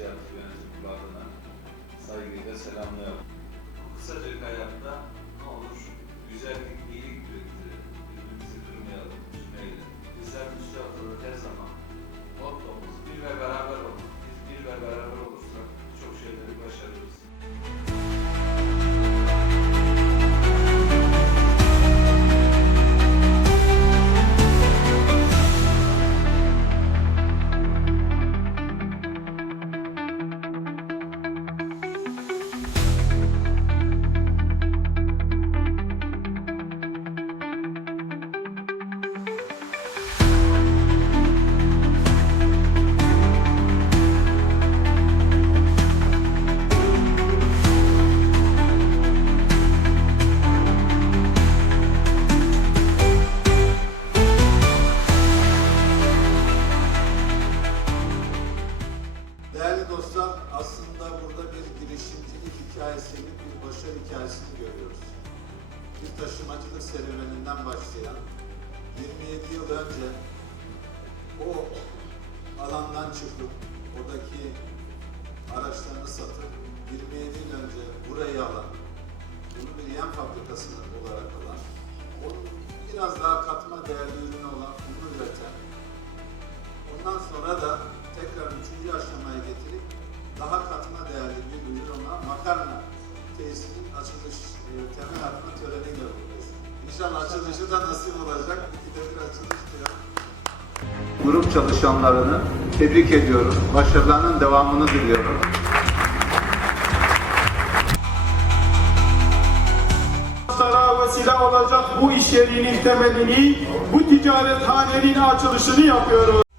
seyahat yönetim kurullarına saygıyla selamlıyorum. Değerli dostlar, aslında burada bir girişimcilik hikayesini, bir başarı hikayesini görüyoruz. Bir taşımacılık serüveninden başlayan, 27 yıl önce o alandan çıkıp, oradaki araçlarını satıp, 27 yıl önce burayı alan, bunu bir yan fabrikasını olarak alan, onun biraz daha katma değerli İnşallah açılışı da nasip olacak. Bir açılış diyor. Grup çalışanlarını tebrik ediyorum. Başarılarının devamını diliyorum. Vesile olacak bu iş yerinin temelini, bu ticarethanenin açılışını yapıyoruz.